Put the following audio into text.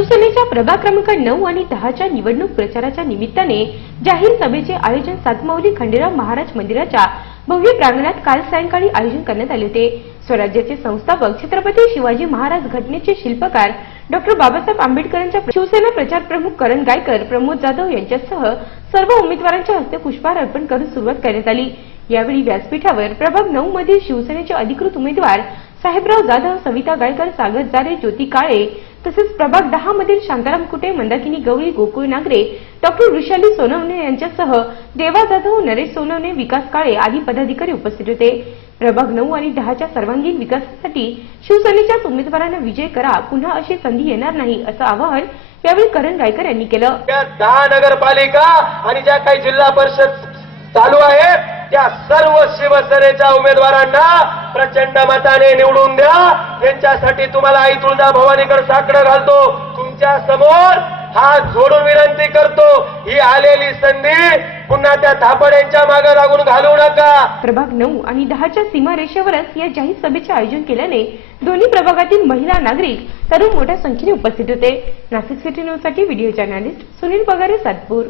शिवसेनेच्या प्रभाग क्रमांक नऊ आणि दहाच्या निवडणूक प्रचाराच्या निमित्ताने जाहीर सभेचे आयोजन सातमाऊली खंडेराव महाराज मंदिराच्या भव्य प्रांगणात काल सायंकाळी आयोजन करण्यात आले होते. स्वराज्याचे संस्थापक छत्रपती शिवाजी महाराज घटनेचे शिल्पकार डॉक्टर बाबासाहेब आंबेडकरांच्या शिवसेना प्रचार प्रमुख करण गायकर प्रमोद जाधव यांच्यासह सर्व उमेदवारांच्या हस्ते पुष्पहार अर्पण करून सुरुवात करण्यात आली. यावेळी व्यासपीठावर प्रभाग नऊ मधील शिवसेनेचे अधिकृत उमेदवार साहेबराव जाधव सविता गायकर सागर जारे ज्योती काळे तसेच प्रभाग दहा मधील शांताराम कुटे मंदाकिनी गवळी गोकुळ नागरे डॉक्टर वृषाली सोनवणे यांच्यासह देवा जाधव नरेश सोनवणे विकास काळे आदी पदाधिकारी उपस्थित होते. प्रभाग नऊ आणि दहाच्या सर्वांगीण विकासासाठी शिवसेनेच्याच उमेदवारांना विजय करा पुन्हा अशी संधी येणार नाही असं आवाहन यावेळी करण गायकर यांनी केलं. दहा नगरपालिका आणि ज्या काही जिल्हा परिषद चालू आहेत त्या सर्व शिवसेनेच्या उमेदवारांना प्रचंड मताने निवडून द्या. त्यांच्यासाठी तुम्हाला आई तुळजा भवानीकर साकडं घालतो. तुमच्यासमोर हात जोडून विनंती करतो. ही आलेली संधी पुन्हा त्या थापड्यांच्या मागे लागून घालू नका. प्रभाग नऊ आणि दहाच्या सीमारेषेवरच या जाहीर सभेचे आयोजन केल्याने दोन्ही प्रभागातील महिला नागरिक तरुण मोठ्या संख्येने उपस्थित होते. नाशिक सिटी न्यूजसाठी व्हिडिओ जर्नालिस्ट सुनील पगारे सातपूर.